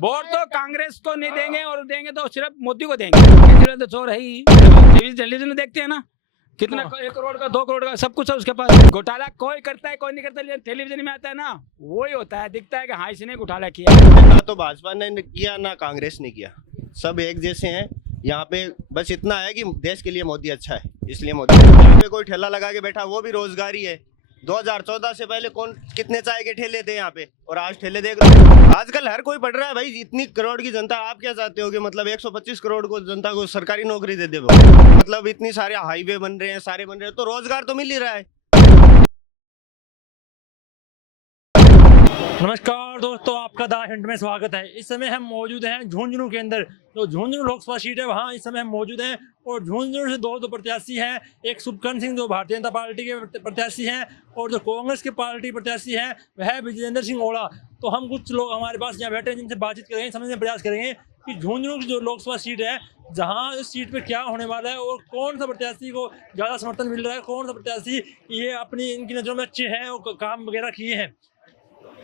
Vote तो कांग्रेस को नहीं देंगे, और देंगे तो सिर्फ मोदी को देंगे। केजरीवाल तो चोर है ही। टेलीविजन में देखते हैं ना, कितना 1 करोड़ का 2 करोड़ का सब कुछ है उसके पास। घोटाला कोई करता है कोई नहीं करता, लेकिन टेलीविजन में आता है ना, वही होता है, दिखता है कि हाँ इसने घोटाला किया। ना तो भाजपा ने किया ना कांग्रेस ने किया, सब एक जैसे हैं। यहाँ पे बस इतना है कि देश के लिए मोदी अच्छा है, इसलिए मोदी। यहाँ पे कोई ठेला लगा के बैठा, वो भी रोजगारी है। 2014 से पहले कौन कितने चाय के ठेले थे यहाँ पे, और आज ठेले देख लो। आजकल हर कोई पढ़ रहा है भाई। इतनी करोड़ की जनता, आप क्या चाहते हो कि मतलब 125 करोड़ को जनता को सरकारी नौकरी दे दे वो? मतलब इतनी सारे हाईवे बन रहे हैं, सारे बन रहे हैं, तो रोजगार तो मिल ही रहा है। नमस्कार दोस्तों, आपका द हिंट में स्वागत है। इस समय हम मौजूद हैं झुंझुनू के अंदर। जो झुंझुनू लोकसभा सीट है वहाँ इस समय हम मौजूद हैं, और झुंझुनू से दो प्रत्याशी हैं। एक शुभकरण सिंह जो भारतीय जनता पार्टी के प्रत्याशी हैं, और जो कांग्रेस के पार्टी प्रत्याशी हैं वह है विजेंद्र सिंह ओला। तो हम कुछ लोग हमारे पास यहाँ बैठे हैं जिनसे बातचीत करेंगे, समझने का प्रयास करेंगे कि झुंझुनू की जो लोकसभा सीट है, जहाँ इस सीट पे क्या होने वाला है और कौन सा प्रत्याशी को ज़्यादा समर्थन मिल रहा है, कौन सा प्रत्याशी ये अपनी इनकी नज़रों में अच्छे हैं और काम वगैरह किए हैं।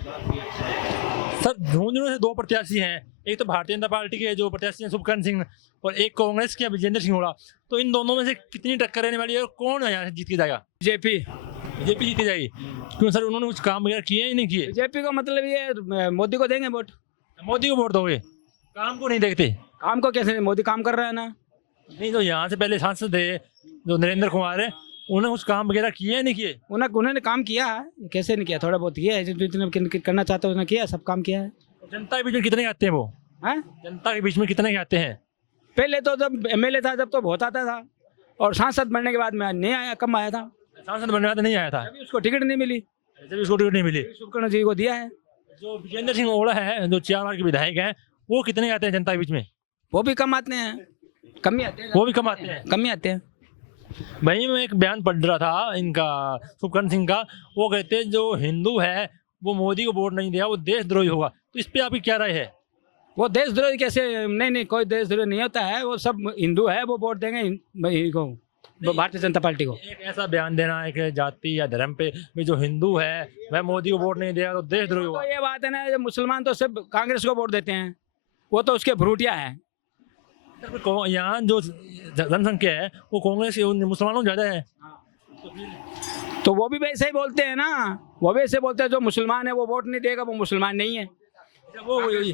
सर, झुंझुनू से दो प्रत्याशी हैं, एक तो भारतीय जनता पार्टी के जो प्रत्याशी हैं शुभकरण सिंह, और एक कांग्रेस के विजेंद्र सिंह ओला। तो इन दोनों में से कितनी टक्कर रहने वाली है और कौन है यहाँ से जीत के जाएगा? बीजेपी जीत के जाएगी। क्यों सर, उन्होंने कुछ काम वगैरह किए या नहीं किए? बीजेपी का मतलब ये मोदी को देंगे वोट। मोदी को वोट दोगे, काम को नहीं देखते? काम को कैसे, मोदी काम कर रहा है ना। नहीं, तो यहाँ से पहले सांसद थे जो नरेंद्र कुमार है, उन्होंने कुछ काम वगैरह किए या नहीं किए? उन्होंने काम किया है, कैसे नहीं किया, थोड़ा बहुत किया है, जितना करना चाहते हैं उसने किया, सब काम किया है। जनता के बीच में कितने आते हैं वो? हैं? जनता के बीच में कितने आते हैं? पहले तो जब एमएलए था जब तो बहुत आता था, और सांसद बनने के बाद में नहीं आया, कम आया था। सांसद बनने वाला नहीं आया था, अभी उसको टिकट नहीं मिली, जब उसको टिकट नहीं मिली। शुभकरण जी को दिया है। जो विजेंद्र सिंह ओला है जो 4 बार के विधायक हैं, वो कितने आते हैं जनता के बीच में? वो भी कम आते हैं, कम ही आते हैं। वो भी कम आते हैं, कम ही आते हैं। वहीं मैं एक बयान पढ़ रहा था इनका, शुभकरण सिंह का। वो कहते हैं जो हिंदू है वो मोदी को वोट नहीं दिया वो देशद्रोही होगा। तो इस पे आपकी क्या राय है? वो देशद्रोही कैसे? नहीं, कोई देशद्रोही नहीं होता है, वो सब हिंदू है, वो वोट देंगे भारतीय जनता पार्टी को। एक ऐसा बयान देना एक जाति या धर्म पे भी जो हिंदू है वह मोदी को वोट नहीं देगा तो देशद्रोही होगा। तो ये बात है ना, जो मुसलमान तो सिर्फ कांग्रेस को वोट देते हैं, वो तो उसके भ्रूटिया है। यहाँ जो जनसंख्या है वो कांग्रेस मुसलमानों ज्यादा है, तो वो भी वैसे ही बोलते हैं ना, वो वैसे बोलते हैं जो मुसलमान है वो वोट नहीं देगा, वो मुसलमान नहीं है। वो भी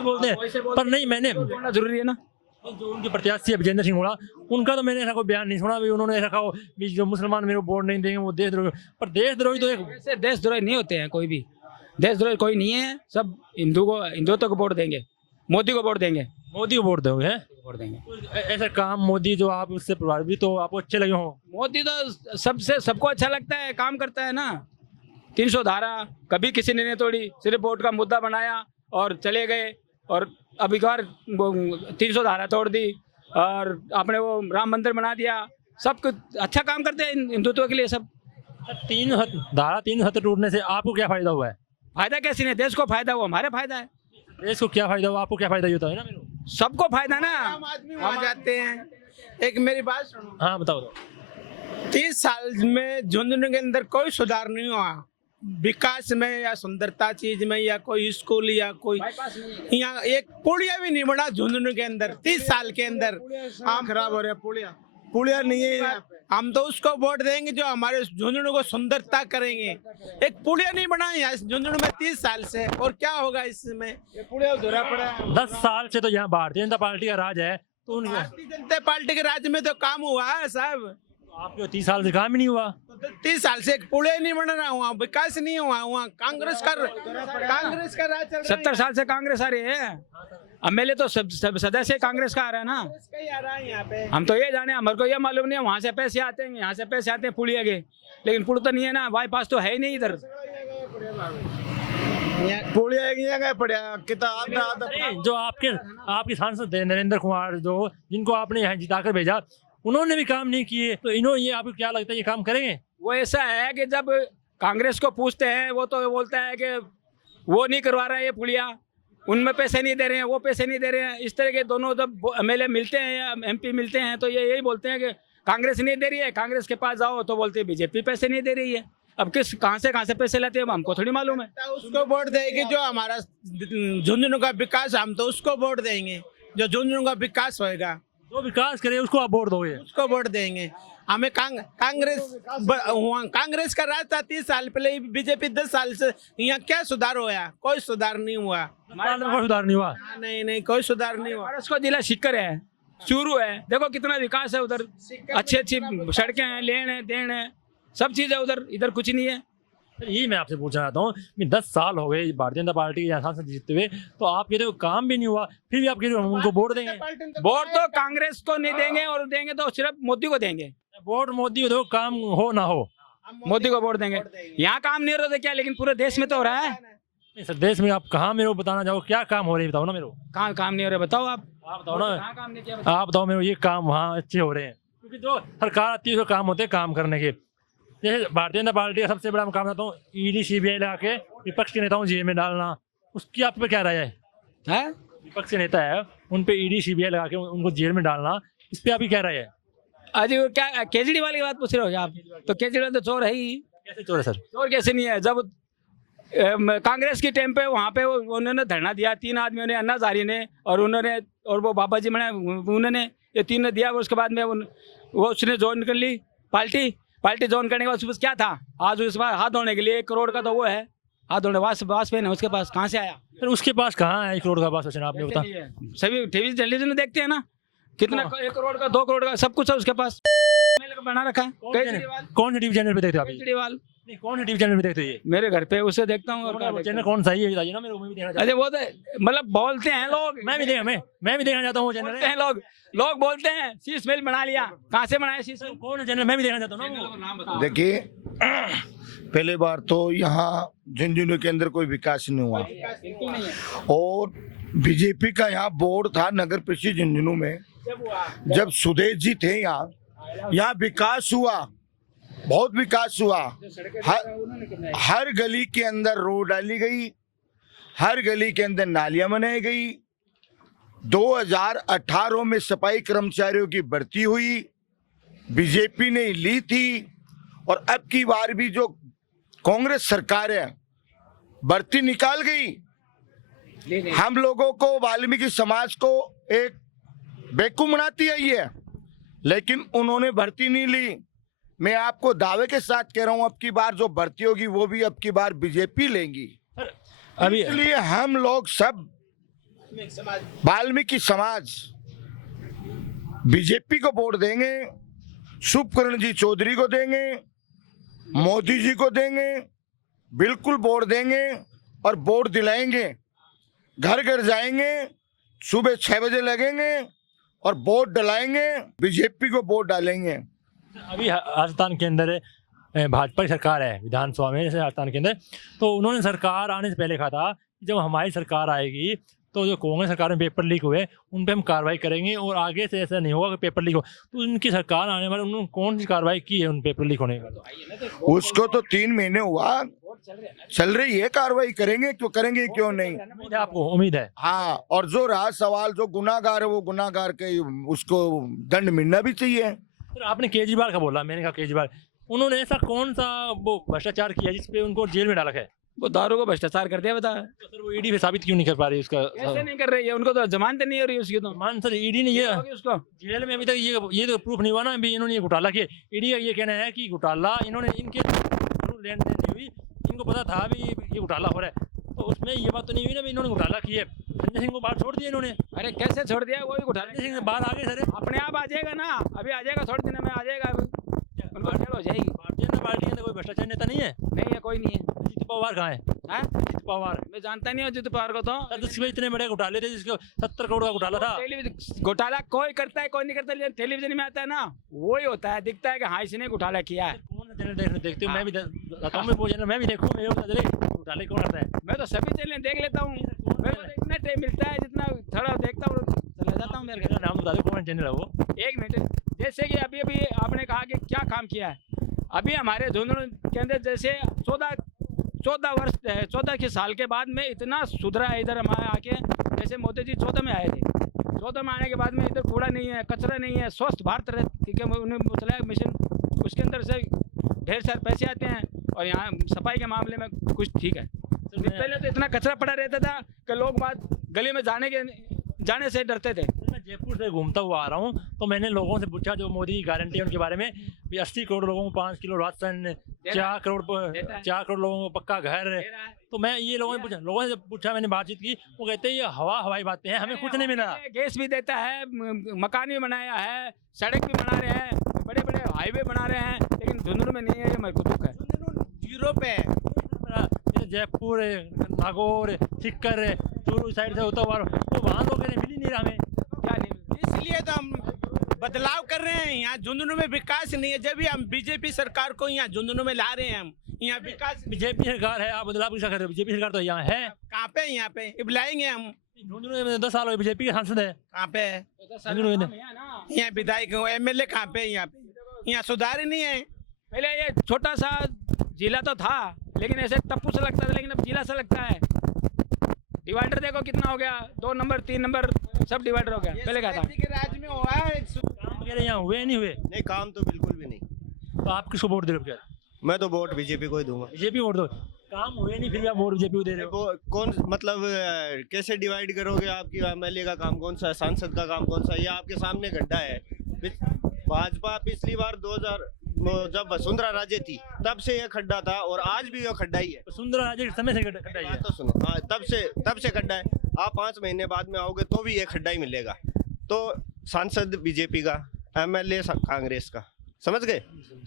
बोलते हैं। पर नहीं, मैंने बोलना जरूरी है ना। जो उनके प्रत्याशी है विजेंद्र सिंह ओला, उनका तो मैंने ऐसा कोई बयान नहीं सुना भी उन्होंने ऐसा कहा भी जो मुसलमान मेरे को वोट नहीं देंगे वो देशद्रोही। पर देशद्रोही तो एक वैसे देशद्रोही नहीं होते हैं, कोई भी देशद्रोही कोई नहीं है, सब हिंदुत्व को वोट देंगे, मोदी को वोट देंगे। मोदी को वोट दोगे हैं? वोट देंगे। ऐसा काम मोदी जो आप उससे प्रभावित हो, आपको अच्छे लगे हो? मोदी तो सबको अच्छा लगता है, काम करता है ना। 300 धारा कभी किसी ने नहीं तोड़ी, सिर्फ वोट का मुद्दा बनाया और चले गए, और अब एक बार 300 धारा तोड़ दी, और आपने वो राम मंदिर बना दिया। सब कुछ अच्छा काम करते हैं हिंदुत्व के लिए सब। 3 टूटने से आपको क्या फायदा हुआ है? फायदा कैसी नहीं, देश को फायदा हुआ, हमारे फायदा है। देश को क्या फायदा हुआ, आपको क्या फायदा होता है ना? मेरे सबको फायदा ना। आम आदमी वहाँ जाते हैं। एक मेरी बात सुनो, हाँ बताओ। 30 साल में झुंझुनू के अंदर कोई सुधार नहीं हुआ, विकास में या सुंदरता चीज में, या कोई स्कूल या कोई यहाँ एक पुलिया भी नहीं बना झुंझुनू के अंदर 30 साल के अंदर। आम खराब हो रहा है, पुलिया नहीं है। हम तो उसको वोट देंगे जो हमारे झुंझुनू को सुंदरता करेंगे। एक पुलिया नहीं बना है झुंझुनू में 30 साल से, और क्या होगा इसमें? पुलिया धुरा पड़ा है। 10 साल से तो यहाँ भारतीय जनता पार्टी का राज है, तो भारतीय जनता पार्टी के राज्य में तो काम हुआ है साहब। आपके 30 साल से काम ही नहीं हुआ। 30 साल से एक पुलिया नहीं बन रहा, हुआ विकास नहीं हुआ, हुआ कांग्रेस का राज चल रहा है। 70 साल से कांग्रेस आ रही है, एमएलए तो सब सदस्य कांग्रेस का आ रहा है ना। यहाँ पे हम तो ये जाने, हमारे को ये मालूम नहीं है वहाँ से पैसे आते हैं, यहाँ से पैसे आते हैं पुलिया के, लेकिन पुल तो नहीं है ना, बाईपास तो है ही नहीं इधर। जो आपके सांसद थे नरेंद्र कुमार, जो जिनको आपने यहाँ जिताकर भेजा, उन्होंने भी काम नहीं किए, तो इन्होंने ये आपको क्या लगता है ये काम करेंगे? वो ऐसा है कि जब कांग्रेस को पूछते हैं वो तो बोलता है कि वो नहीं करवा रहा है ये पुलिया, उनमें पैसे नहीं दे रहे हैं, वो पैसे नहीं दे रहे हैं। इस तरह के दोनों जब एमएलए मिलते हैं या एमपी मिलते हैं तो ये यही बोलते हैं कि कांग्रेस नहीं दे रही है। कांग्रेस के पास जाओ तो बोलते हैं बीजेपी पैसे नहीं दे रही है। अब कहाँ से पैसे लाते हैं हमको थोड़ी मालूम है। उसको वोट देंगे जो हमारा झुंझुनू का विकास, हम तो उसको वोट देंगे जो झुंझुनू का विकास होएगा, जो विकास करे उसको आप वोट दोगे। उसको वोट देंगे। हमें कांग्रेस का राज था 30 साल पहले, बीजेपी 10 साल से, यहाँ क्या सुधार हुआ? कोई सुधार नहीं हुआ। कोई सुधार नहीं हुआ। नहीं, कोई सुधार नहीं हुआ। उसको जिला शिकर है, चूरू है, देखो कितना विकास है उधर, अच्छी सड़कें हैं, लेन है, देन है, सब चीज है उधर, इधर कुछ नहीं है। यही मैं आपसे पूछना चाहता हूँ कि 10 साल हो गए भारतीय जनता पार्टी के यहाँ से जीतते हुए, तो आप कहते हो काम भी नहीं हुआ, फिर भी आप कहते हो हम उनको वोट देंगे। वोट तो कांग्रेस को नहीं देंगे, और देंगे तो सिर्फ मोदी को देंगे। वोट मोदी को दो, काम हो ना हो मोदी को वोट देंगे। यहाँ काम नहीं हो रहा तो क्या, लेकिन पूरे देश में तो हो रहा है। नहीं सर, देश में आप कहाँ मेरे को बताना चाहो, क्या काम हो रहे हैं बताओ ना मेरे को। कहाँ काम नहीं हो रहा बताओ आप बताओ ना, कहाँ काम नहीं किया? आप बताओ मेरे को, ये काम वहाँ अच्छे हो रहे हैं, क्योंकि जो सरकार आती है तो काम होते हैं काम करने के। जैसे भारतीय जनता पार्टी का सबसे बड़ा काम करता हूँ ईडी सीबीआई लगा के विपक्ष के नेताओं जेल में डालना, उसकी आप पे क्या राय है? विपक्ष के नेता है उन पे ईडी सीबीआई लगा के उनको जेल में डालना, इस पे आपकी क्या राय है? अजी वो क्या केजरीवाल की बात पूछ रहे हो आप? तो केजरीवाल तो चोर है ही। कैसे चोर है सर? चोर कैसे नहीं है? जब कांग्रेस के टाइम पे वहाँ पे उन्होंने धरना दिया, 3 आदमियों ने, अन्ना हजारे ने और वो बाबा जी मैंने, उन्होंने ये 3 ने दिया। उसके बाद में वो उसने ज्वाइन कर ली पार्टी ज्वाइन करने के बाद उसके क्या था, आज उस बार हाथ धोने के लिए 1 करोड़ का तो वो है, हाथ धोने वासपेन है उसके पास, कहाँ से आया? फिर उसके पास कहाँ है 1 करोड़ का वासपेन? आपने बता, सभी टीवी टेलीविजन में देखते हैं ना, कितना 1 करोड़ का 2 करोड़ का सब कुछ है उसके पास, बना रखा है। कौन सी टीवी चैनल पे देखते हो आप? केजरीवाल नहीं, कौन सी टीवी चैनल पे देखते हो? ये मेरे घर पे उसे देखता हूँ। और चैनल कौन सा है ये बताइए ना मेरे को, मैं भी देखना चाहता अरे वो तो मतलब बोलते हैं लोग, हूँ। मैं भी देखना चाहता हूँ वो चैनल बोलते हैं लोग बोलते हैं शीश महल बना लिया, कहाँ से बनाया शीश महल? कौन सा चैनल, मैं भी देखना चाहता हूँ ना। देखिए, पहले बार तो यहाँ झुंझुनू के अंदर कोई विकास नहीं हुआ, और बीजेपी का यहाँ बोर्ड था नगर परिषद झुंझुनू में, जब सुदेश जी थे यहाँ विकास हुआ, बहुत विकास हुआ। हर गली के अंदर रोड डाली गई, हर गली के अंदर नालियां बनाई गई। 2018 में सफाई कर्मचारियों की भर्ती हुई, बीजेपी ने ली थी, और अब की बार भी जो कांग्रेस सरकार है भर्ती निकाल गई। हम लोगों को, वाल्मीकि समाज को एक बेवकूफ बनाती है ये, लेकिन उन्होंने भर्ती नहीं ली। मैं आपको दावे के साथ कह रहा हूं, अब की बार जो भर्ती होगी वो भी अब की बार बीजेपी लेंगी। अभी इसलिए हम लोग सब वाल्मीकि समाज बीजेपी को वोट देंगे, शुभकरण जी चौधरी को देंगे, मोदी जी को देंगे, बिल्कुल वोट देंगे और वोट दिलाएंगे। घर घर जाएंगे, सुबह 6 बजे लगेंगे और वोट डलाएंगे, बीजेपी को वोट डालेंगे। अभी राजस्थान के अंदर भाजपा की सरकार है विधानसभा में, जैसे राजस्थान के अंदर, तो उन्होंने सरकार आने से पहले कहा था कि जब हमारी सरकार आएगी तो जो कांग्रेस सरकार में पेपर लीक हुए उन पे हम कार्रवाई करेंगे, और आगे से ऐसा नहीं होगा कि पेपर लीक हो। तो उनकी सरकार आने वाले उन्होंने कौन सी कार्रवाई की है उन पेपर लीक होने का? उसको तो 3 महीने हुआ, चल रही है कार्रवाई, करेंगे क्यों नहीं। आपको उम्मीद है? हाँ, और जो रहा सवाल, जो गुनाहगार है वो गुनाहगार के उसको दंड मिलना भी चाहिए। सर आपने केजरीवाल का बोला, मैंने कहा केजरीवाल, उन्होंने ऐसा कौन सा वो भ्रष्टाचार किया जिसपे उनको जेल में डाला है? वो दारू को भ्रष्टाचार कर दिया, बता। तो सर वो ईडी पे साबित क्यों नहीं कर पा रही उसका? ऐसे नहीं कर रही है, उनको तो जमानत नहीं हो रही उसकी। तो मान सर ईडी ने ये उसको जेल में अभी तक ये तो प्रूफ नहीं हुआ ना अभी इन्होंने ये घोटाला किया। ईडी का ये कहना है कि घोटाला इन्होंने, इनके लेन देन नहीं हुई, इनको पता था भी ये घोटाला हो रहा है, तो उसमें ये बात तो नहीं हुई ना भी इन्होंने घोटाला किया है। संजय सिंह को बाहर छोड़ दिया इन्होंने। अरे कैसे छोड़ दिया? वो भी घोटाला संजय सिंह बाहर आ गए सर, अपने आप आ जाएगा ना, अभी आ जाएगा, थोड़े दिन में आ जाएगा, उनको जेल हो जाएगी। भारतीय जनता पार्टी के अंदर कोई भ्रष्टाचार नेता नहीं है? नहीं है, कोई नहीं है। अजित पवार कहाँ है? अजित पवार मैं जानता नहीं हूँ अजित पवार को। तो जिसमें इतने बड़े घोटाले थे, जिसके 70 करोड़ का घोटाला था। घोटाला कोई करता है कोई नहीं करता, लेकिन टेलीविजन में आता है ना, वही होता है, दिखता है कि हाँ इसने घोटाला किया है। कौन सा चैनल देखते हो? मैं भी चैनल मैं भी देखूँ, घोटाले कौन करता है? मैं तो सभी चैनल देख लेता हूँ, मेरे को इतना टाइम मिलता है, जितना थोड़ा देखता हूँ चला जाता हूँ। मेरे नाम बता दो कौन चैनल है वो? 1 मिनट। जैसे कि अभी आपने कहा कि क्या काम किया है, अभी हमारे झुंझुनू के अंदर जैसे 14 के साल के बाद में इतना सुधरा है इधर हमारे आके। जैसे मोदी जी 14 में आए थे, 14 में आने के बाद में इधर कूड़ा नहीं है, कचरा नहीं है, स्वस्थ भारत क्योंकि उन्हें चलाया मिशन, उसके अंदर से ढेर सारे पैसे आते हैं, और यहाँ सफाई के मामले में कुछ ठीक है। पहले तो इतना कचरा पड़ा रहता था कि लोग बात गली में जाने से डरते थे। मैं जयपुर से घूमता हुआ आ रहा हूँ, तो मैंने लोगों से पूछा जो मोदी की गारंटी है उनके बारे में, भी 80 करोड़ लोगों को 5 किलो राशन, 4 करोड़ लोगों को पक्का घर। तो मैं ये लोगों से पूछा, मैंने बातचीत की, वो कहते हैं ये हवाई बातें हैं, हमें कुछ नहीं मिला। गैस भी देता है, मकान भी बनाया है, सड़क भी बना रहे हैं, बड़े बड़े हाईवे बना रहे हैं, लेकिन झुंझुनू में नहीं है। ये मेरे को दुख है। जीरो पे है। जयपुर, नागौर, सीकर, चूरू साइड से होता हुआ, तो वहाँ लोग मिल ही नहीं रहा हमें। क्या नहीं, इसलिए तो हम बदलाव कर रहे हैं। यहाँ झुंझुनू में विकास नहीं है, जब भी हम बीजेपी सरकार को यहाँ झुंझुनू में ला रहे हैं। हम यहाँ विकास, बीजेपी सरकार है, आप बदलाव कैसा कर रहे हो? बीजेपी सरकार तो यहाँ है। कहाँ पे है? यहाँ पे अब लाएंगे हम। झुंझुनू में 10 साल हो बीजेपी के सांसद है। कहाँ पे है? झुंझुनू में यहाँ विधायक एमएलए कहाँ पे है? यहाँ पे यहाँ सुधार ही नहीं है। पहले ये छोटा सा जिला तो था, लेकिन ऐसे टप्पू सा लगता था, लेकिन अब जिला सा लगता है। डिवाइडर देखो कितना हो गया, 2 नंबर 3 नंबर सब डिवाइडर हो गया। पहले क्या था? के राज में हुआ है। काम वगैरह यहाँ हुए नहीं हुए? नहीं, काम तो बिल्कुल भी नहीं। तो आप किसको वोट दे रहे हो? क्या मैं तो वोट बीजेपी को ही दूंगा। बीजेपी वोट दो? काम हुए नहीं फिर भी आप वोट बीजेपी को दे रहे हो? वो कौन मतलब कैसे डिवाइड करोगे? आपकी एमएलए का काम कौन सा है, सांसद का काम कौन सा है? ये आपके सामने गड्ढा है। भाजपा पिछली बार 2000 जब वसुंधरा राजे थी तब से ये खड्डा था, और आज भी ये खड्डा ही है। वसुंधरा राजे के समय से खड्डा ही है। तो सुनो, हाँ, तब से खड्डा है। आप 5 महीने बाद में आओगे तो भी ये खड्डा ही मिलेगा। तो सांसद बीजेपी का, एमएलए कांग्रेस का, समझ गए?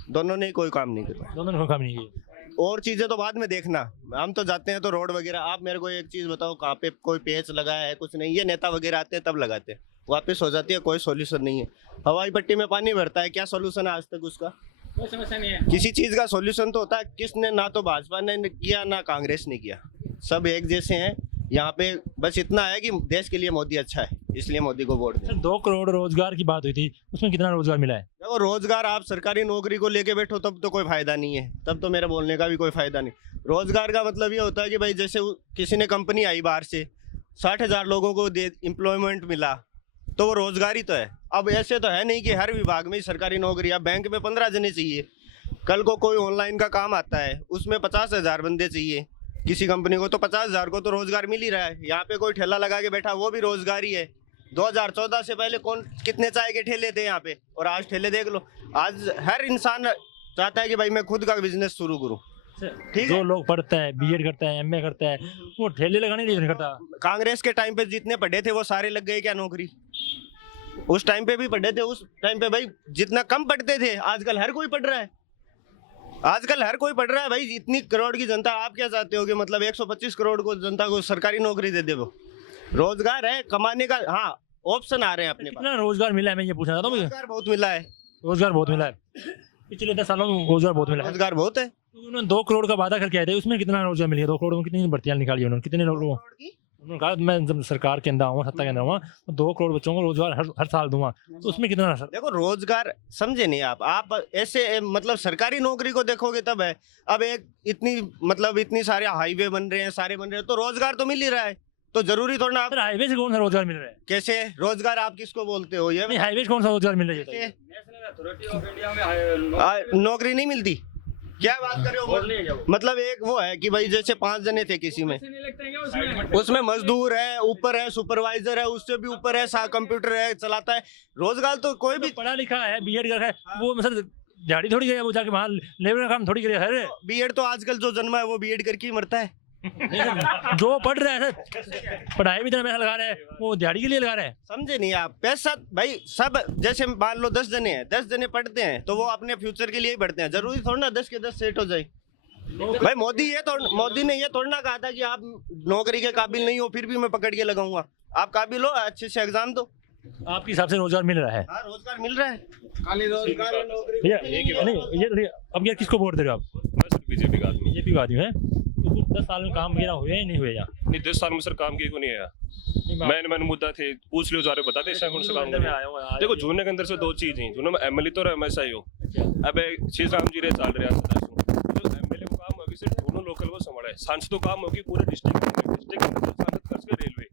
दोनों ने कोई काम नहीं किया। दोनों ने काम नहीं किया। और चीजें तो बाद में देखना। हम तो जाते हैं तो रोड वगैरह, आप मेरे को एक चीज बताओ, कहाँ पे कोई पेच लगाया है? कुछ नहीं। ये नेता वगैरह आते हैं तब लगाते हैं, वापस हो जाती है, कोई सोल्यूशन नहीं है। हवाई पट्टी में पानी भरता है, क्या सोल्यूशन है आज तक उसका? कोई समस्या नहीं है। किसी चीज का सॉल्यूशन तो होता है। किसने? ना तो भाजपा ने किया, ना कांग्रेस ने किया। सब एक जैसे हैं यहाँ पे। बस इतना है कि देश के लिए मोदी अच्छा है, इसलिए मोदी को वोट दें। 2 करोड़ रोजगार की बात हुई थी, उसमें कितना रोजगार मिला है? देखो, रोजगार आप सरकारी नौकरी को लेके बैठो तब तो कोई फायदा नहीं है, तब तो मेरे बोलने का भी कोई फायदा नहीं। रोजगार का मतलब ये होता है कि भाई जैसे किसी ने कंपनी आई बाहर से, 60,000 लोगों को एम्प्लॉयमेंट मिला, तो वो रोजगार ही तो है। अब ऐसे तो है नहीं कि हर विभाग में सरकारी नौकरी। अब बैंक में 15 जने चाहिए, कल को कोई ऑनलाइन का काम आता है उसमें 50,000 बंदे चाहिए किसी कंपनी को, तो 50,000 को तो रोजगार मिल ही रहा है। यहाँ पे कोई ठेला लगा के बैठा, वो भी रोजगार ही है। 2014 से पहले कितने चाय के ठेले थे यहाँ पे, और आज ठेले देख लो। आज हर इंसान चाहता है कि भाई मैं खुद का बिजनेस शुरू करूँ। ठीक जो है, लोग पढ़ते हैं, बीएड करते हैं, एमए करते हैं, वो ठेले लगाने नहीं करता। कांग्रेस के टाइम पे जितने पढ़े थे वो सारे लग गए क्या नौकरी? उस टाइम पे भी पढ़े थे, उस टाइम पे भाई जितना कम पढ़ते थे, आजकल हर कोई पढ़ रहा है। आजकल हर कोई पढ़ रहा है भाई। इतनी करोड़ की जनता, आप क्या चाहते हो कि मतलब 125 करोड़ को जनता को सरकारी नौकरी दे दे? वो रोजगार है कमाने का। हाँ, ऑप्शन आ रहे हैं अपने पास। कितना रोजगार मिला है, मैं ये पूछना चाहता हूँ। रोजगार बहुत मिला है। रोजगार बहुत मिला है, पिछले 10 सालों में रोजगार बहुत मिला है। रोजगार बहुत है। उन्होंने 2 करोड़ का वादा करके आए थे, उसमें कितना रोजगार मिला? 2 करोड़ में कितनी भर्तियां निकाली उन्होंने? कितने लोगों? उन्होंने कहा मैं जब सरकार के अंदर आऊँगा, सत्ता के अंदर आऊँगा, तो 2 करोड़ बच्चों को रोजगार हर साल दूंगा। तो उसमें कितना? देखो, रोजगार समझे नहीं आप ऐसे मतलब सरकारी नौकरी को देखोगे तब है। अब इतनी सारे हाईवे बन रहे हैं, सारे बन रहे हैं, तो रोजगार तो मिल ही रहा है। तो जरूरी थोड़ा आप हाईवे से कौन सा रोजगार मिल रहा है? कैसे रोजगार आप किसको बोलते हो? ये हाईवे से कौन सा रोजगार मिल रहा है? नौकरी नहीं मिलती, क्या बात कर रहे हो? मतलब एक वो है कि भाई जैसे 5 जने थे किसी में, उसमें मजदूर है, ऊपर है सुपरवाइजर है, उससे भी ऊपर है कंप्यूटर है चलाता है। रोजगार तो कोई भी पढ़ा लिखा है, बीएड कर रहा है, वो मतलब दिहाड़ी थोड़ी गया, वो जाके वहाँ लेबर का काम थोड़ी करे है। बीएड तो आजकल जो जन्मा है वो बीएड करके ही मरता है। जो पढ़ रहा है पढ़ाई भी इतना पैसा लगा रहा है, वो दिहाड़ी के लिए लगा रहा है। समझे नहीं आप? पैसा भाई सब, जैसे मान लो 10 जने हैं, 10 जने पढ़ते हैं तो वो अपने फ्यूचर के लिए ही पढ़ते हैं। जरूरी थोड़ा ना 10 के 10 सेट हो जाए। भाई मोदी ने ये थोड़ा ना कहा था कि आप नौकरी के काबिल नहीं हो फिर भी मैं पकड़ के लगाऊंगा। आप काबिल हो, अच्छे से एग्जाम दो। आपके हिसाब से रोजगार मिल रहा है? हाँ, रोजगार मिल रहा है। खाली रोजगार और नौकरी। भैया नहीं, ये अब यार किसको वोट दे रहे हो आप? मैं सर बीजेपी का आदमी। बीजेपी का आदमी है। तो कुछ 10 साल में काम वगैरह हुए या नहीं हुए? यहाँ नहीं, 10 साल में सर काम किए को नहीं आया। मैंने मुद्दा थे, पूछ लियो सारे बताते इसमें कौन सा काम है। देखो, झूने के अंदर से 2 चीज हैं। झूने में एमएलए तो एमएसआई हो। अब श्री राम जी रे चाल रहे हैं तो एमएलए को काम होगी सिर्फ दोनों लोकल को संभाले। सांसद तो काम होगी पूरे डिस्ट्रिक्ट सांसद खर्च के रेलवे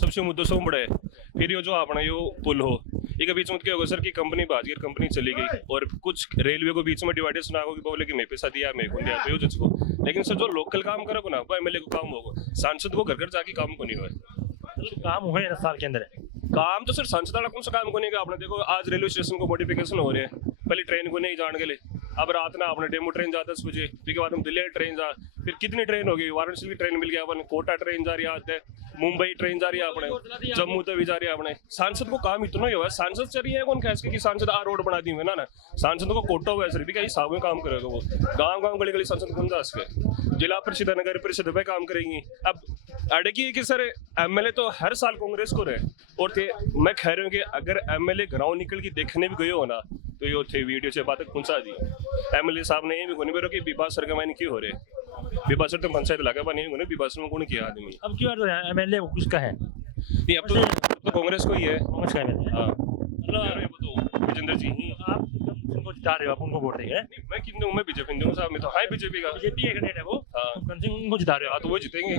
सबसे मुद्दों से बड़ा है। फिर यो जो अपना यो पुल हो, एक बीच में क्या होगा सर कि कंपनी बात की कंपनी चली गई और कुछ रेलवे को बीच में डिवाइडर सुना होगा कि बोले कि मैं पैसा दिया मैं कौन दिया तो जिसको, लेकिन सर जो लोकल काम करोगे ना वो एमएलए को काम होगा, सांसद को घर घर जाके काम को नहीं हुआ। काम हुए ना साल के अंदर काम तो सर सांसद वाला कौन सा काम को नहीं, आपने देखो आज रेलवे स्टेशन को मॉडिफिकेशन हो रहे हैं, पहले ट्रेन को नहीं जान के लिए, अब रात ना आपने डेमो ट्रेन जा 10 बजे, फिर के बाद हम दिल्ली ट्रेन जा, फिर कितनी ट्रेन होगी, वाराणसी की ट्रेन मिल गया अपन, कोटा ट्रेन जा रही है आते, मुंबई ट्रेन जा रही है अपने, जम्मू तक भी जा रही है अपने। सांसद को काम इतना ही हुआ है, सांसद चल रही है कौन कह कि सांसद आ रोड बना दी हुई ना, सांसद को कोटा हुआ है सर, क्या हिसाब में काम करेगा वो, गाँव गाँव गली गली सांसद कौन जा सके, जिला परिषद नगर परिषद पे काम करेंगी। अब अड़की है कि सर एमएलए तो हर साल कांग्रेस को रहे, और मैं कह रहा हूँ कि अगर एमएलए ग्राउंड निकल के देखने भी गए हो ना तो ये थे वीडियो से बात पहुंचा दी, एमएलए साहब ने ये भी कोनी बेरो कि विपास सर के मायने क्यों हो रहे, विपास सर तो पंचायत लगा पर नहीं कोनी विपास में कौन किया आदमी, अब क्यों एमएलए किसका है? नहीं अब तो कांग्रेस को ही है। कांग्रेस का एमएलए हाँ मतलब विजेंद्र जी ही आप उनको जिता रहे हो, आप उनको वोट देंगे? मैं किन दूं, मैं बीजेपी दूंगा साहब, मैं तो हाई बीजेपी का, बीजेपी का कैंडिडेट है वो, हाँ कंसिंग उनको जिता रहे हो हाँ तो वो जीतेंगे।